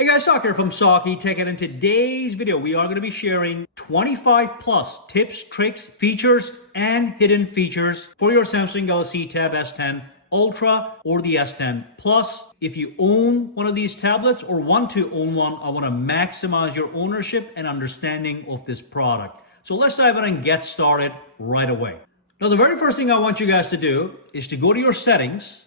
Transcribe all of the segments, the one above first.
Hey guys, Sak here from sakitech, and in today's video we are going to be sharing 25 plus tips, tricks, features, and hidden features for your Samsung Galaxy Tab S10 Ultra or the S10 Plus. If you own one of these tablets or want to own one, I want to maximize your ownership and understanding of this product. So let's dive in and get started right away. Now the very first thing I want you guys to do is to go to your settings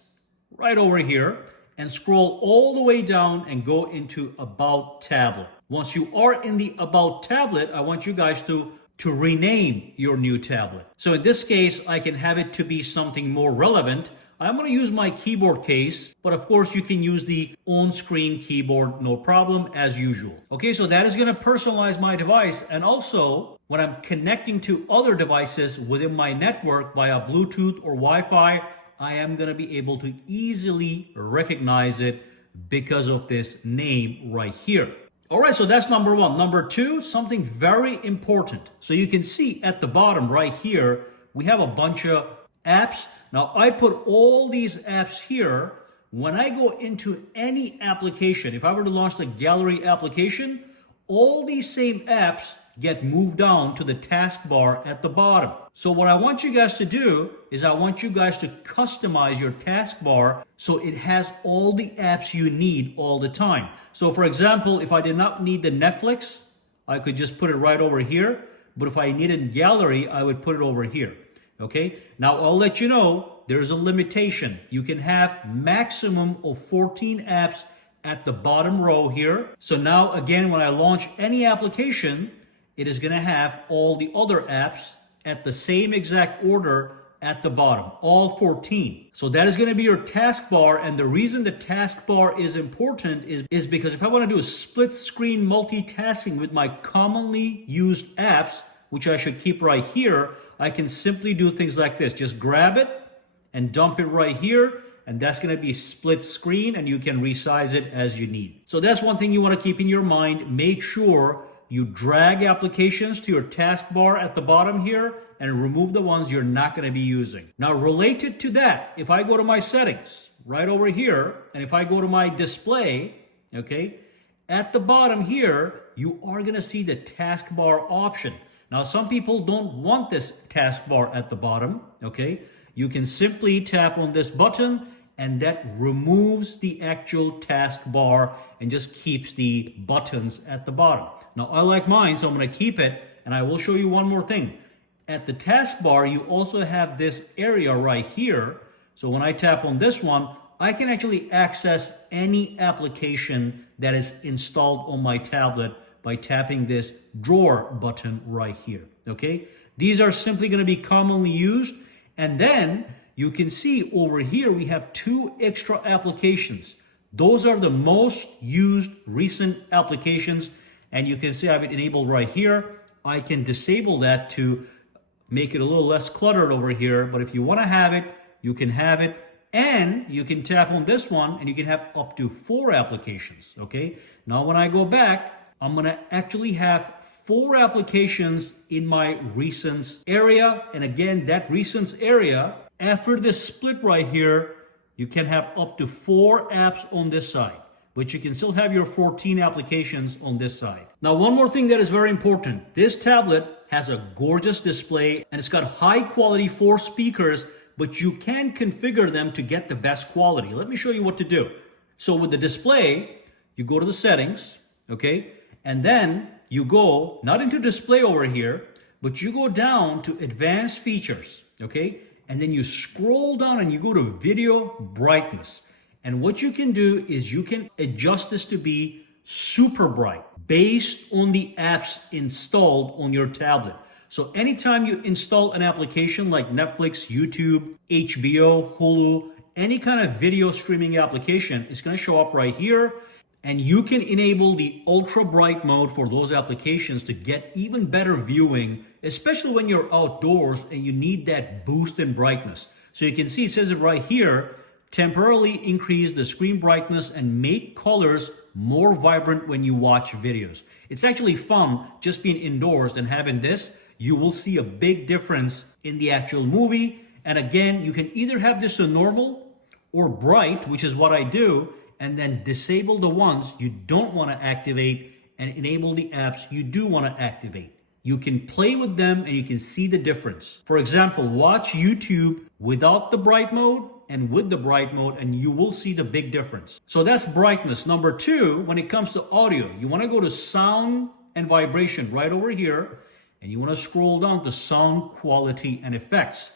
right over here and scroll all the way down and go into About Tablet. Once you are in the About Tablet, I want you guys to rename your new tablet. So in this case, I can have it to be something more relevant. I'm going to use my keyboard case, but of course you can use the on-screen keyboard, no problem, as usual. Okay, so that is going to personalize my device, and also when I'm connecting to other devices within my network via Bluetooth or Wi-Fi, I am going to be able to easily recognize it because of this name right here. All right, so that's number one. Number two, something very important. So you can see at the bottom right here, we have a bunch of apps. Now I put all these apps here. When I go into any application, if I were to launch the gallery application, all these same apps get moved down to the taskbar at the bottom. So what I want you guys to do is I want you guys to customize your taskbar so it has all the apps you need all the time. So for example, if I did not need the Netflix, I could just put it right over here. But if I needed gallery, I would put it over here. Okay, now I'll let you know there's a limitation. You can have maximum of 14 apps at the bottom row here. So now again, when I launch any application, it is going to have all the other apps at the same exact order at the bottom, all 14. So that is going to be your taskbar. And the reason the taskbar is important is because if I want to do a split screen multitasking with my commonly used apps, which I should keep right here, I can simply do things like this. Just grab it and dump it right here. And that's going to be split screen, and you can resize it as you need. So that's one thing you want to keep in your mind. Make sure you drag applications to your taskbar at the bottom here and remove the ones you're not going to be using. Now, related to that, if I go to my settings right over here, and if I go to my display, okay, at the bottom here, you are going to see the taskbar option. Now, some people don't want this taskbar at the bottom, okay? You can simply tap on this button and that removes the actual taskbar and just keeps the buttons at the bottom. Now, I like mine, so I'm going to keep it, and I will show you one more thing. At the taskbar, you also have this area right here. So when I tap on this one, I can actually access any application that is installed on my tablet by tapping this drawer button right here, okay? These are simply going to be commonly used. And then you can see over here, we have two extra applications. Those are the most used recent applications. And you can see I have it enabled right here. I can disable that to make it a little less cluttered over here. But if you want to have it, you can have it. And you can tap on this one and you can have up to 4 applications. Okay. Now, when I go back, I'm going to actually have 4 applications in my recents area. And again, that recents area, after this split right here, you can have up to 4 apps on this side, but you can still have your 14 applications on this side. Now, one more thing that is very important. This tablet has a gorgeous display and it's got high quality 4 speakers, but you can configure them to get the best quality. Let me show you what to do. So with the display, you go to the settings, okay? And then you go not into display over here, but you go down to advanced features, okay? And then you scroll down and you go to video brightness. And what you can do is you can adjust this to be super bright based on the apps installed on your tablet. So anytime you install an application like Netflix, YouTube, HBO, Hulu, any kind of video streaming application, it's going to show up right here. And you can enable the ultra bright mode for those applications to get even better viewing, especially when you're outdoors and you need that boost in brightness. So you can see it says it right here, temporarily increase the screen brightness and make colors more vibrant when you watch videos. It's actually fun just being indoors and having this. You will see a big difference in the actual movie. And again, you can either have this to normal or bright, which is what I do. and then disable the ones you don't want to activate and enable the apps you do want to activate. You can play with them and you can see the difference. For example, watch YouTube without the bright mode and with the bright mode, and you will see the big difference. So that's brightness. Number two, when it comes to audio, you want to go to sound and vibration right over here, and you want to scroll down to sound quality and effects.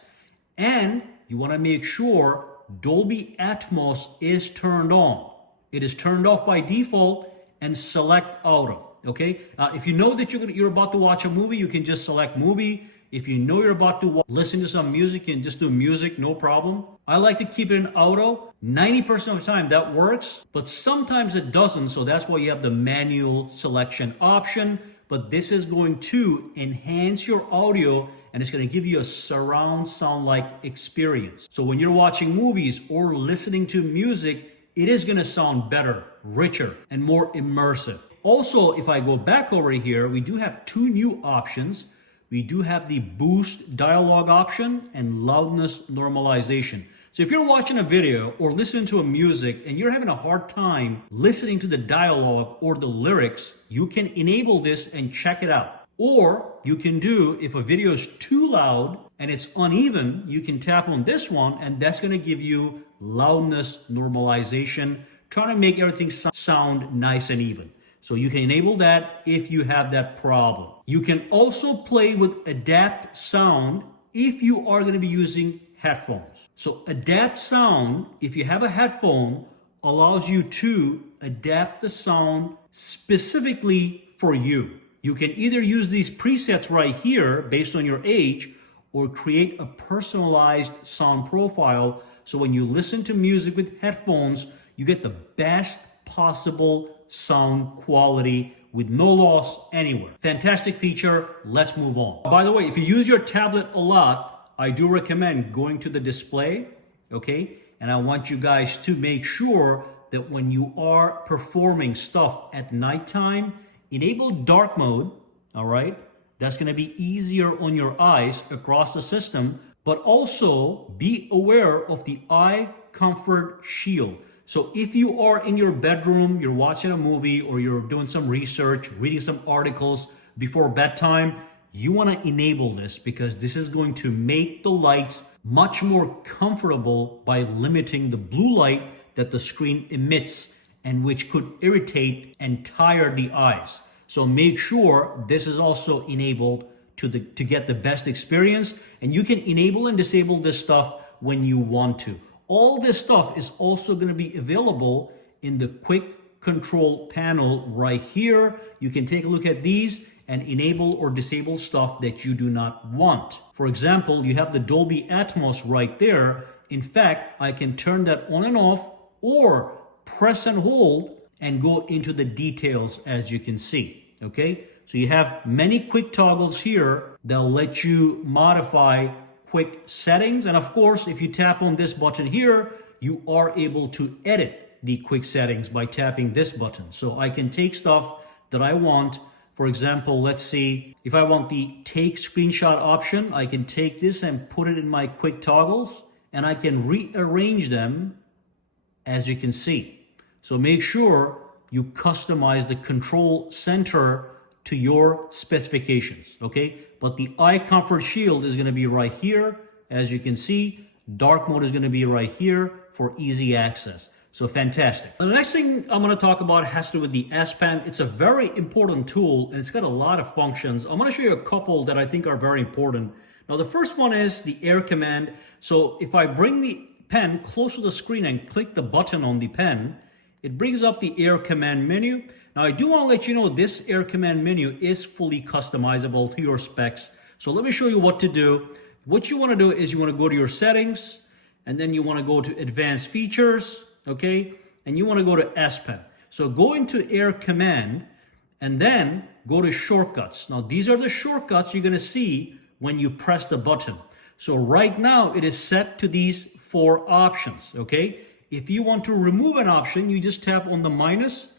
And you want to make sure Dolby Atmos is turned on. It is turned off by default, and select auto. Okay, if you know that you're about to watch a movie, you can just select movie. If you know you're about to listen to some music, you can just do music, no problem. I like to keep it in auto. 90% of the time that works, but sometimes it doesn't. So that's why you have the manual selection option. But this is going to enhance your audio, and it's going to give you a surround sound-like experience. So when you're watching movies or listening to music, it is going to sound better, richer, and more immersive. Also, if I go back over here, we do have two new options. We do have the boost dialogue option and loudness normalization. So if you're watching a video or listening to a music and you're having a hard time listening to the dialogue or the lyrics, you can enable this and check it out. Or you can do, if a video is too loud and it's uneven, you can tap on this one, and that's going to give you loudness normalization, trying to make everything sound nice and even. So you can enable that if you have that problem. You can also play with adapt sound if you are going to be using headphones. So adapt sound, if you have a headphone, allows you to adapt the sound specifically for you. You can either use these presets right here based on your age, or create a personalized sound profile. So when you listen to music with headphones, you get the best possible sound quality with no loss anywhere. Fantastic feature. Let's move on. By the way, if you use your tablet a lot, I do recommend going to the display, okay? And I want you guys to make sure that when you are performing stuff at nighttime, enable dark mode, all right? That's going to be easier on your eyes across the system, but also be aware of the eye comfort shield. So if you are in your bedroom, you're watching a movie, or you're doing some research, reading some articles before bedtime, you want to enable this, because this is going to make the lights much more comfortable by limiting the blue light that the screen emits, and which could irritate and tire the eyes. So make sure this is also enabled to get the best experience, and you can enable and disable this stuff when you want to. All this stuff is also going to be available in the quick control panel right here. You can take a look at these and enable or disable stuff that you do not want. For example, you have the Dolby Atmos right there. In fact, I can turn that on and off, or press and hold and go into the details, as you can see. Okay, so you have many quick toggles here that'll let you modify quick settings. And of course, if you tap on this button here, you are able to edit the quick settings by tapping this button. So I can take stuff that I want. For example, let's see, if I want the take screenshot option, I can take this and put it in my quick toggles, and I can rearrange them, as you can see. So make sure you customize the control center to your specifications, okay? But the eye comfort shield is going to be right here, as you can see. Dark mode is going to be right here for easy access. So fantastic. The next thing I'm going to talk about has to do with the S Pen. It's a very important tool, and it's got a lot of functions. I'm going to show you a couple that I think are very important. Now, the first one is the air command. So if I bring the pen close to the screen and click the button on the pen, it brings up the air command menu. Now, I do want to let you know this air command menu is fully customizable to your specs. So let me show you what to do. What you want to do is you want to go to your settings, and then you want to go to advanced features, okay? And you want to go to S Pen. So go into air command and then go to shortcuts. Now, these are the shortcuts you're going to see when you press the button. So right now it is set to these 4 options, okay? If you want to remove an option, you just tap on the minus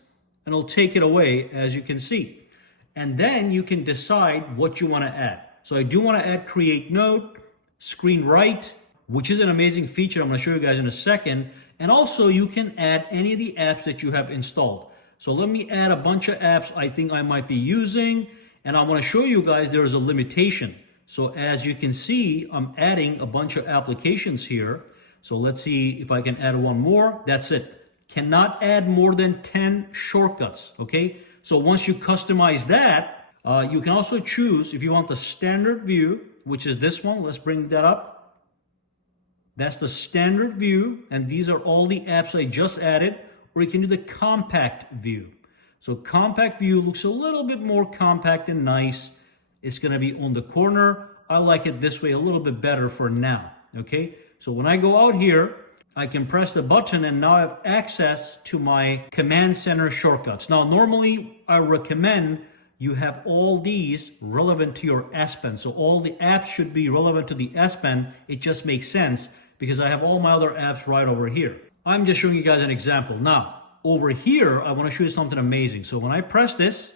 and it'll take it away, as you can see. And then you can decide what you want to add. So I do want to add create note, screen write, which is an amazing feature I'm going to show you guys in a second. And also you can add any of the apps that you have installed. So let me add a bunch of apps I think I might be using. And I want to show you guys there's a limitation. So as you can see, I'm adding a bunch of applications here. So let's see if I can add one more. That's it. Cannot add more than 10 shortcuts, okay? So once you customize that, you can also choose if you want the standard view, which is this one. Let's bring that up. That's the standard view, and these are all the apps I just added, or you can do the compact view. So compact view looks a little bit more compact and nice. It's gonna be on the corner. I like it this way a little bit better for now, okay? So when I go out here, I can press the button and now I have access to my command center shortcuts. Now, normally I recommend you have all these relevant to your S Pen. So all the apps should be relevant to the S Pen. It just makes sense because I have all my other apps right over here. I'm just showing you guys an example. Now, over here, I want to show you something amazing. So when I press this,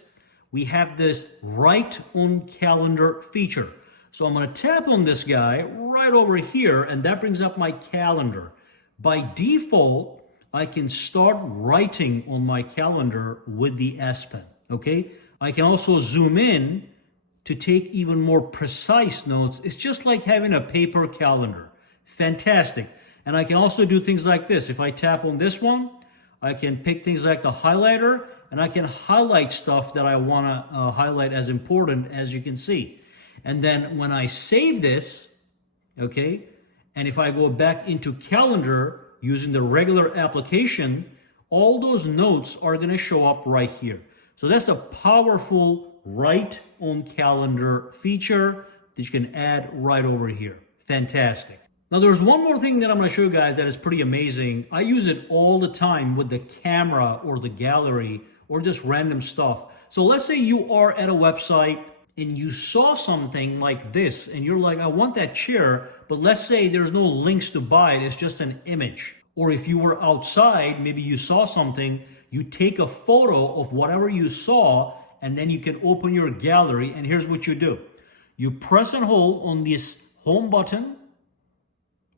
we have this write on calendar feature. So I'm going to tap on this guy right over here, and that brings up my calendar. By default, I can start writing on my calendar with the S Pen, okay? I can also zoom in to take even more precise notes. It's just like having a paper calendar. Fantastic. And I can also do things like this. If I tap on this one, I can pick things like the highlighter, and I can highlight stuff that I want to highlight as important, as you can see. And then when I save this, okay, and if I go back into calendar using the regular application, all those notes are going to show up right here. So that's a powerful write on calendar feature that you can add right over here. Fantastic. Now there's one more thing that I'm going to show you guys that is pretty amazing. I use it all the time with the camera or the gallery or just random stuff. So let's say you are at a website and you saw something like this and you're like, I want that chair, but let's say there's no links to buy it, it's just an image. Or if you were outside, maybe you saw something, you take a photo of whatever you saw, and then you can open your gallery, and here's what you do. You press and hold on this home button.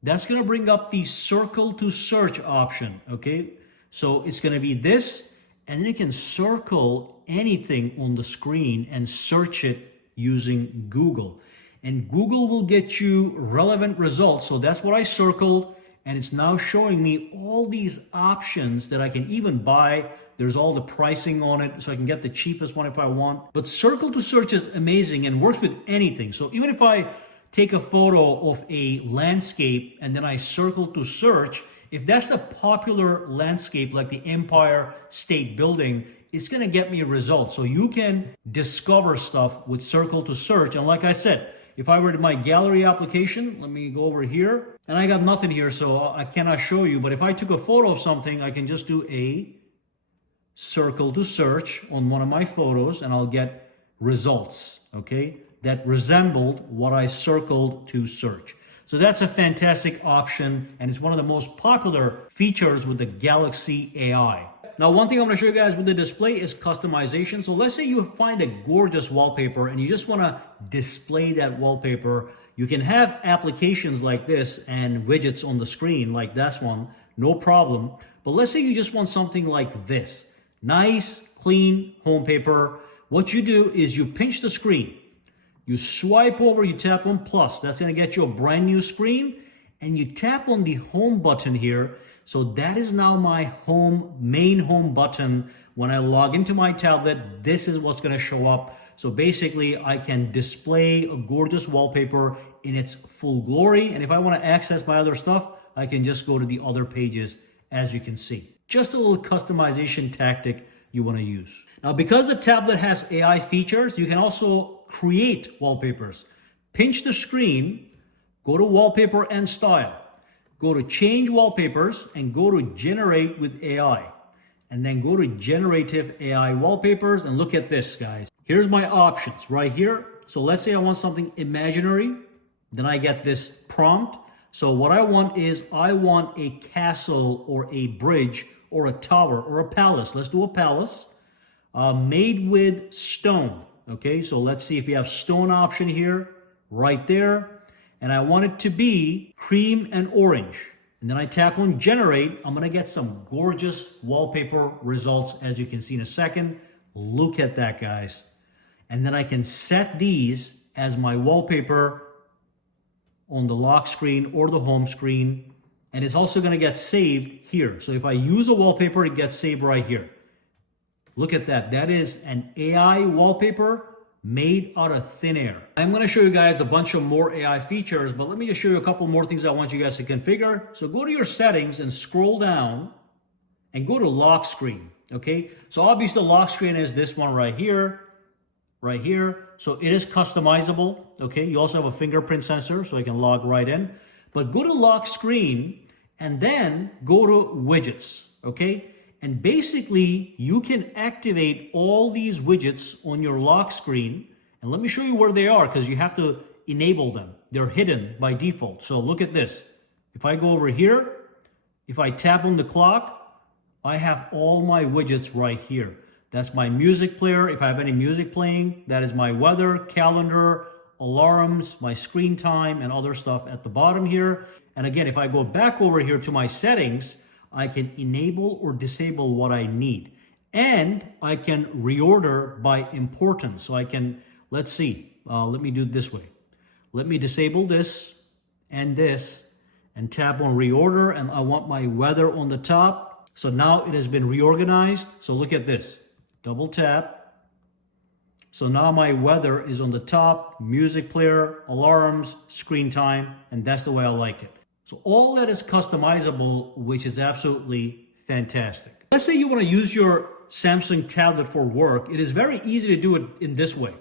That's gonna bring up the circle to search option, okay? So it's gonna be this, and then you can circle anything on the screen and search it using Google. And Google will get you relevant results. So that's what I circled, and it's now showing me all these options that I can even buy. There's all the pricing on it, so I can get the cheapest one if I want. But circle to search is amazing and works with anything. So even if I take a photo of a landscape and then I circle to search, if that's a popular landscape like the Empire State Building, it's gonna get me a result. So you can discover stuff with circle to search. And like I said, if I were to my gallery application, let me go over here, and I got nothing here, so I cannot show you, but if I took a photo of something, I can just do a circle to search on one of my photos, and I'll get results, okay, that resembled what I circled to search. So that's a fantastic option, and it's one of the most popular features with the Galaxy AI. Now, one thing I'm going to show you guys with the display is customization. So let's say you find a gorgeous wallpaper and you just want to display that wallpaper. You can have applications like this and widgets on the screen like this one, no problem. But let's say you just want something like this. Nice, clean home paper. What you do is you pinch the screen. You swipe over, you tap on plus. That's going to get you a brand new screen. And you tap on the home button here. So that is now my main home button. When I log into my tablet, this is what's going to show up. So basically, I can display a gorgeous wallpaper in its full glory. And if I want to access my other stuff, I can just go to the other pages, as you can see. Just a little customization tactic you want to use. Now, because the tablet has AI features, you can also create wallpapers. Pinch the screen, go to Wallpaper and Style. Go to Change Wallpapers and go to Generate with AI. And then go to Generative AI Wallpapers and look at this, guys. Here's my options right here. So let's say I want something imaginary. Then I get this prompt. So what I want is I want a castle or a bridge or a tower or a palace. Let's do a palace made with stone. Okay, so let's see if we have stone option here, right there. And I want it to be cream and orange. and then I tap on generate, I'm gonna get some gorgeous wallpaper results, as you can see in a second. Look at that, guys. And then I can set these as my wallpaper on the lock screen or the home screen. And it's also gonna get saved here. So if I use a wallpaper, it gets saved right here. Look at that. That is an AI wallpaper made out of thin air. I'm gonna show you guys a bunch of more AI features, but let me just show you a couple more things I want you guys to configure. So go to your settings and scroll down and go to lock screen, okay? So obviously the lock screen is this one right here. So it is customizable, okay? You also have a fingerprint sensor, so I can log right in. But go to lock screen and then go to widgets, okay? And basically, you can activate all these widgets on your lock screen. And let me show you where they are, because you have to enable them. They're hidden by default. So look at this. If I go over here, if I tap on the clock, I have all my widgets right here. That's my music player. If I have any music playing, that is my weather, calendar, alarms, my screen time, and other stuff at the bottom here. And again, if I go back over here to my settings, I can enable or disable what I need. And I can reorder by importance. So I can, let's see, let me do it this way. Let me disable this, and tap on reorder, and I want my weather on the top. So now it has been reorganized. So look at this, double tap. So now my weather is on the top, music player, alarms, screen time, and that's the way I like it. So all that is customizable, which is absolutely fantastic. Let's say you want to use your Samsung tablet for work. It is very easy to do it in this way.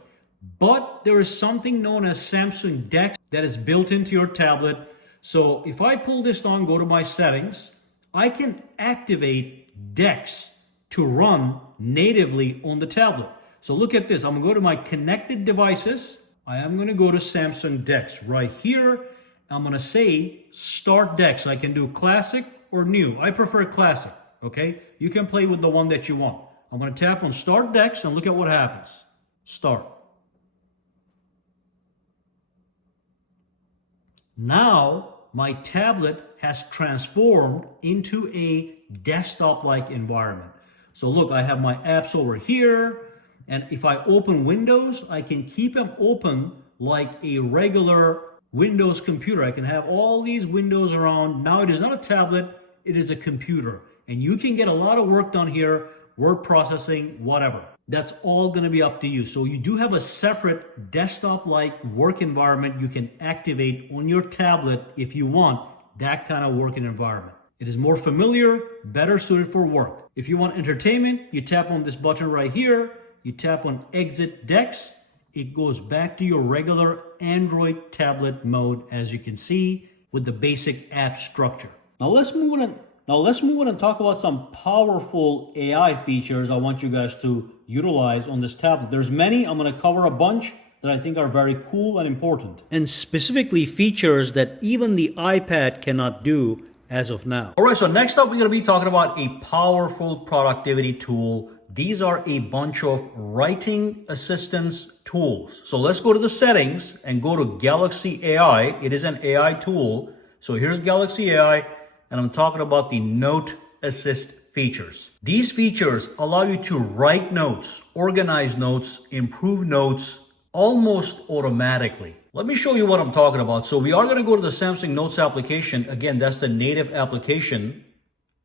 But there is something known as Samsung DeX that is built into your tablet. So if I pull this on, go to my settings, I can activate DeX to run natively on the tablet. So look at this. I'm going to go to my connected devices. I am going to go to Samsung DeX right here. I'm going to say start DeX. I can do classic or new. I prefer classic, okay? You can play with the one that you want. I'm going to tap on start DeX and look at what happens. Start. Now my tablet has transformed into a desktop-like environment. So look, I have my apps over here. And if I open Windows, I can keep them open like a regular Windows computer. I can have all these windows around. Now it is not a tablet, it is a computer. And you can get a lot of work done here, word processing, whatever. That's all going to be up to you. So you do have a separate desktop-like work environment you can activate on your tablet if you want that kind of working environment. It is more familiar, better suited for work. If you want entertainment, you tap on this button right here. You tap on exit DeX, it goes back to your regular Android tablet mode, as you can see, with the basic app structure. Now let's move on and talk about some powerful AI features I want you guys to utilize on this tablet. There's many. I'm going to cover a bunch that I think are very cool and important. And specifically features that even the iPad cannot do as of now. All right, so next up, we're going to be talking about a powerful productivity tool. These are a bunch of writing assistance tools. So let's go to the settings and go to Galaxy AI. It is an AI tool. So here's Galaxy AI, and I'm talking about the Note Assist features. These features allow you to write notes, organize notes, improve notes almost automatically. Let me show you what I'm talking about. So we are going to go to the Samsung Notes application. Again, that's the native application.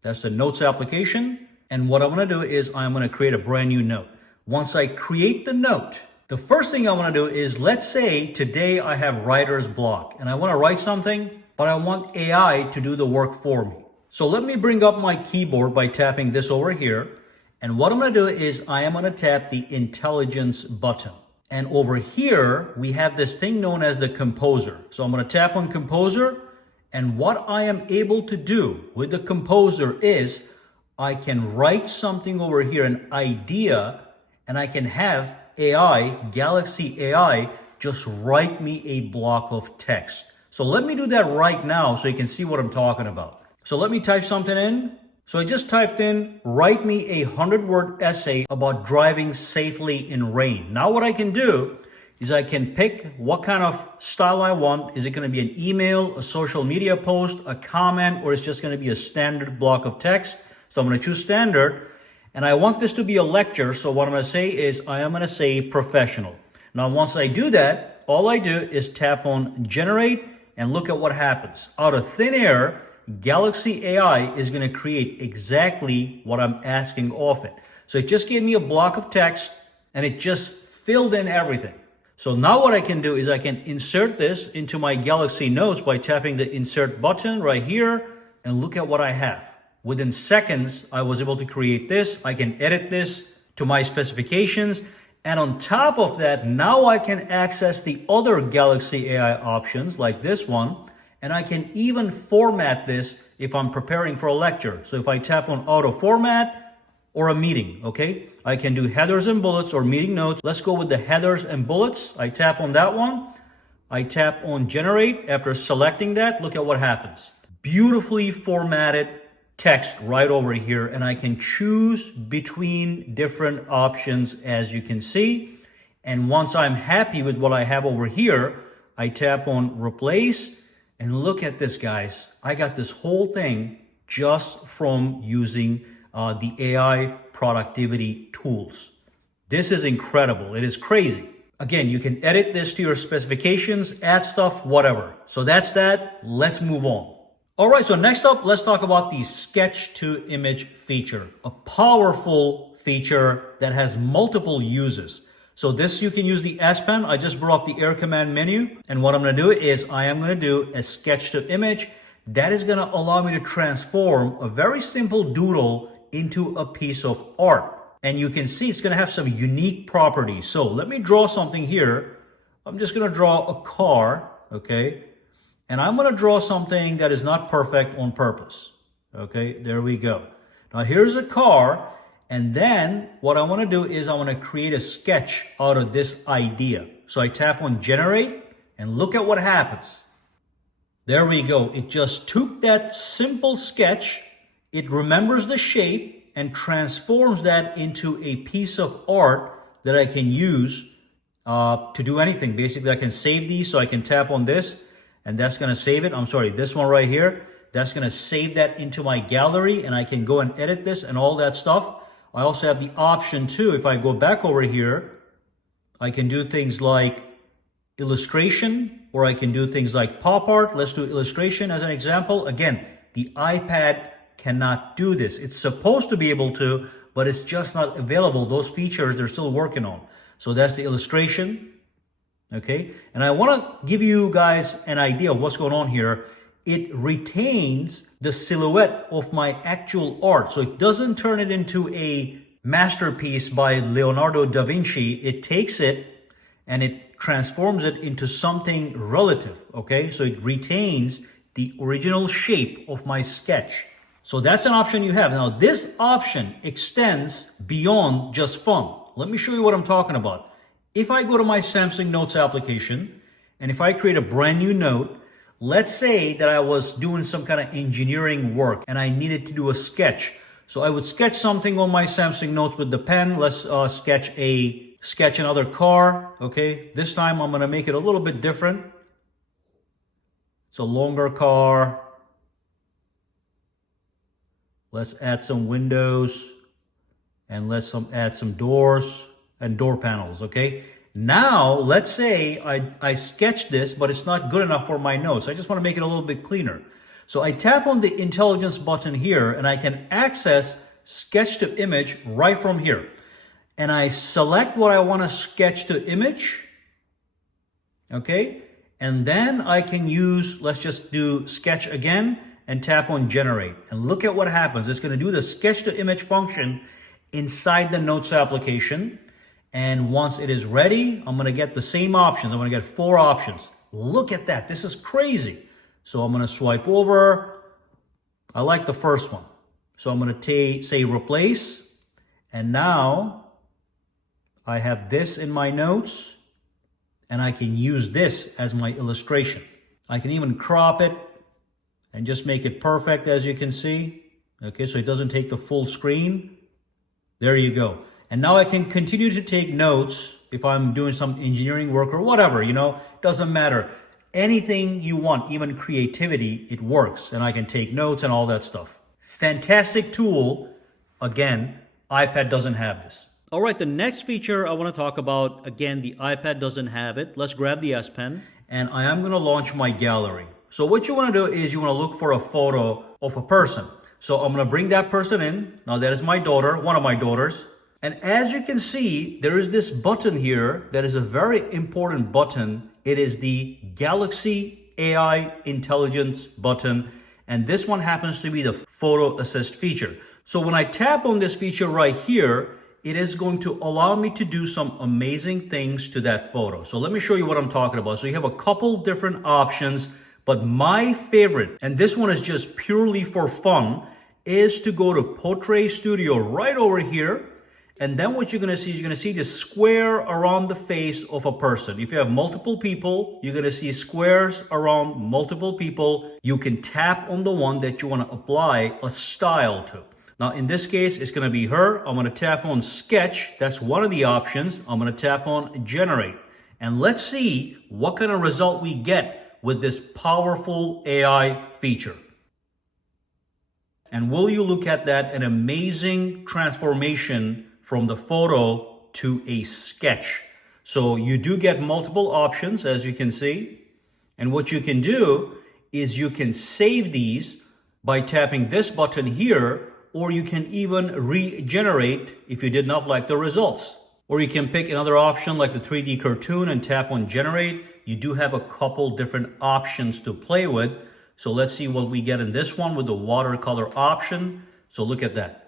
That's the Notes application. And what I'm going to do is I'm going to create a brand new note. Once I create the note, the first thing I want to do is, let's say today I have writer's block and I want to write something, but I want AI to do the work for me. So let me bring up my keyboard by tapping this over here. And what I'm going to do is I am going to tap the intelligence button. And over here, we have this thing known as the composer. So I'm going to tap on composer. And what I am able to do with the composer is I can write something over here, an idea, and I can have AI, Galaxy AI, just write me a block of text. So let me do that right now so you can see what I'm talking about. So let me type something in. So I just typed in, write me a 100-word essay about driving safely in rain. Now what I can do is I can pick what kind of style I want. Is it going to be an email, a social media post, a comment, or it's just going to be a standard block of text? So I'm going to choose standard, and I want this to be a lecture. So what I'm going to say is I am going to say professional. Now, once I do that, all I do is tap on generate and look at what happens. Out of thin air, Galaxy AI is going to create exactly what I'm asking of it. So it just gave me a block of text and it just filled in everything. So now what I can do is I can insert this into my Galaxy Notes by tapping the insert button right here, and look at what I have. Within seconds, I was able to create this. I can edit this to my specifications. And on top of that, now I can access the other Galaxy AI options like this one. And I can even format this if I'm preparing for a lecture. So if I tap on auto format, or a meeting, okay? I can do headers and bullets or meeting notes. Let's go with the headers and bullets. I tap on that one. I tap on generate. After selecting that, look at what happens. Beautifully formatted text right over here, and I can choose between different options as you can see. And once I'm happy with what I have over here, I tap on replace, and look at this, guys. I got this whole thing just from using the AI productivity tools. This is incredible. It is crazy. Again, you can edit this to your specifications, add stuff, whatever. So that's that. Let's move on. All right, so next up, let's talk about the sketch to image feature, a powerful feature that has multiple uses. So this, you can use the S Pen. I just brought up the Air Command menu. And what I'm going to do is I am going to do a sketch to image. That is going to allow me to transform a very simple doodle into a piece of art. And you can see it's going to have some unique properties. So let me draw something here. I'm just going to draw a car, okay? And I'm going to draw something that is not perfect on purpose. Okay, there we go. Now here's a car. And then what I want to do is I want to create a sketch out of this idea. So I tap on generate and look at what happens. There we go. It just took that simple sketch. It remembers the shape and transforms that into a piece of art that I can use to do anything. Basically, I can save these, so I can tap on this, and that's going to save it. I'm sorry, this one right here, that's going to save that into my gallery, and I can go and edit this and all that stuff. I also have the option too, if I go back over here, I can do things like illustration, or I can do things like pop art. Let's do illustration as an example. Again, the iPad cannot do this. It's supposed to be able to, but it's just not available. Those features they're still working on. So that's the illustration. Okay. And I want to give you guys an idea of what's going on here. It retains the silhouette of my actual art. So it doesn't turn it into a masterpiece by Leonardo da Vinci. It takes it and it transforms it into something relative. Okay. So it retains the original shape of my sketch. So that's an option you have. Now, this option extends beyond just fun. Let me show you what I'm talking about. If I go to my Samsung Notes application, and if I create a brand new note, let's say that I was doing some kind of engineering work and I needed to do a sketch. So I would sketch something on my Samsung Notes with the pen. Let's sketch another car. Okay, this time I'm going to make it a little bit different. It's a longer car. Let's add some windows, and let's add some doors and door panels, okay? Now, let's say I sketched this, but it's not good enough for my notes. I just want to make it a little bit cleaner. So I tap on the intelligence button here, and I can access sketch to image right from here. And I select what I want to sketch to image, okay? And then I can use, let's just do sketch again, and tap on generate. And look at what happens. It's going to do the sketch to image function inside the Notes application. And once it is ready, I'm going to get the same options. I'm going to get 4 options. Look at that. This is crazy. So I'm going to swipe over. I like the first one. So I'm going to say replace. And now I have this in my notes. And I can use this as my illustration. I can even crop it and just make it perfect, as you can see. Okay, so it doesn't take the full screen. There you go. And now I can continue to take notes If I'm doing some engineering work or whatever, doesn't matter. Anything you want, even creativity, it works. And I can take notes and all that stuff. Fantastic tool. Again, iPad doesn't have this. All right, the next feature I want to talk about, again, the iPad doesn't have it. Let's grab the S Pen. And I am going to launch my gallery. So what you want to do is you want to look for a photo of a person. So I'm going to bring that person in. Now that is my daughter, one of my daughters. And as you can see, there is this button here that is a very important button. It is the Galaxy AI Intelligence button. And this one happens to be the photo assist feature. So when I tap on this feature right here, it is going to allow me to do some amazing things to that photo. So let me show you what I'm talking about. So you have a couple different options, but my favorite, and this one is just purely for fun, is to go to Portrait Studio right over here. And then what you're going to see is you're going to see this square around the face of a person. If you have multiple people, you're going to see squares around multiple people. You can tap on the one that you want to apply a style to. Now, in this case, it's going to be her. I'm going to tap on Sketch. That's one of the options. I'm going to tap on Generate. And let's see what kind of result we get with this powerful AI feature. And will you look at that, an amazing transformation from the photo to a sketch. So you do get multiple options, as you can see. And what you can do is you can save these by tapping this button here, or you can even regenerate if you did not like the results. Or you can pick another option like the 3D cartoon and tap on generate. You do have a couple different options to play with. So let's see what we get in this one with the watercolor option. So look at that.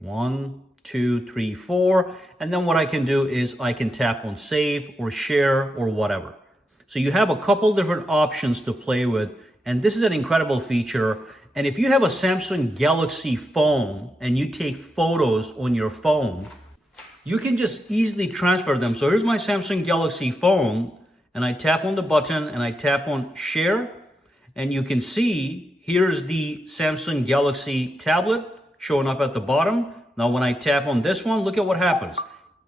1, 2, 3, 4. And then what I can do is I can tap on save or share or whatever. So you have a couple different options to play with. And this is an incredible feature. And if you have a Samsung Galaxy phone and you take photos on your phone, you can just easily transfer them. So here's my Samsung Galaxy phone, and I tap on the button and I tap on share. And you can see here's the Samsung Galaxy tablet showing up at the bottom. Now when I tap on this one, look at what happens.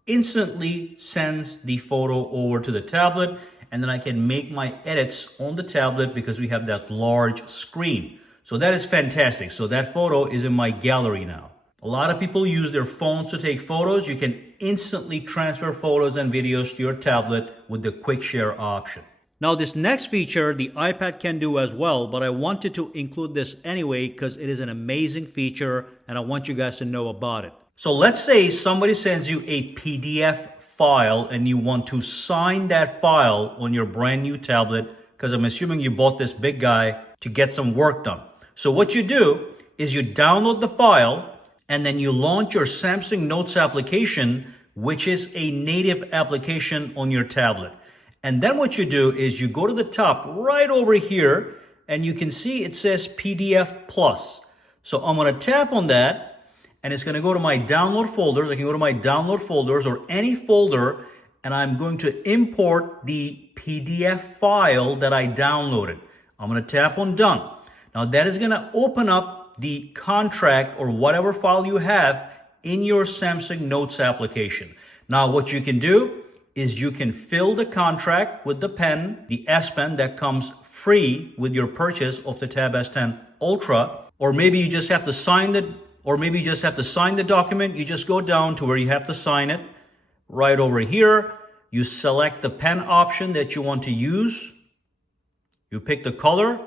Instantly sends the photo over to the tablet, and then I can make my edits on the tablet because we have that large screen. So that is fantastic. So that photo is in my gallery now. A lot of people use their phones to take photos. You can instantly transfer photos and videos to your tablet with the quick share option. Now this next feature, the iPad can do as well, but I wanted to include this anyway because it is an amazing feature and I want you guys to know about it. So let's say somebody sends you a PDF file and you want to sign that file on your brand new tablet, because I'm assuming you bought this big guy to get some work done. So what you do is you download the file and then you launch your Samsung Notes application, which is a native application on your tablet. And then what you do is you go to the top right over here and you can see it says PDF Plus. So I'm going to tap on that and it's going to go to my download folders. I can go to my download folders or any folder, and I'm going to import the PDF file that I downloaded. I'm going to tap on done. Now that is going to open up the contract or whatever file you have in your Samsung Notes application. Now what you can do is you can fill the contract with the pen, the S Pen that comes free with your purchase of the Tab S10 Ultra, or maybe you just have to sign the document. You just go down to where you have to sign it. Right over here, you select the pen option that you want to use. You pick the color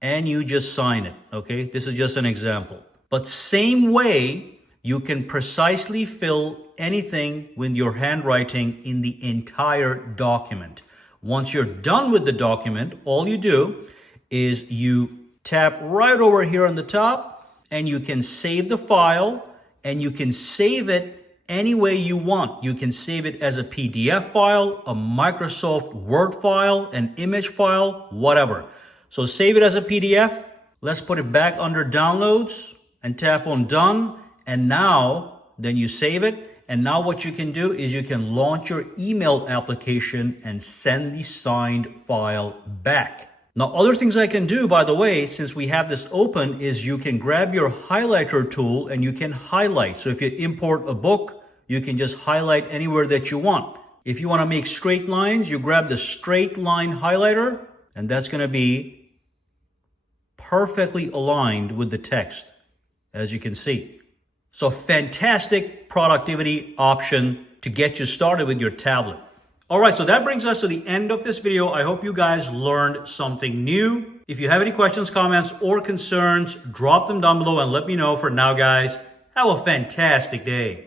and you just sign it, okay? This is just an example. But same way, you can precisely fill anything with your handwriting in the entire document. Once you're done with the document, all you do is you tap right over here on the top and you can save the file, and you can save it any way you want. You can save it as a PDF file, a Microsoft Word file, an image file, whatever. So save it as a PDF. Let's put it back under downloads and tap on done. And now, then you save it. And now what you can do is you can launch your email application and send the signed file back. Now, other things I can do, by the way, since we have this open, is you can grab your highlighter tool and you can highlight. So if you import a book, you can just highlight anywhere that you want. If you want to make straight lines, you grab the straight line highlighter, and that's going to be perfectly aligned with the text, as you can see. So fantastic productivity option to get you started with your tablet. All right, so that brings us to the end of this video. I hope you guys learned something new. If you have any questions, comments, or concerns, drop them down below and let me know. For now, guys, have a fantastic day.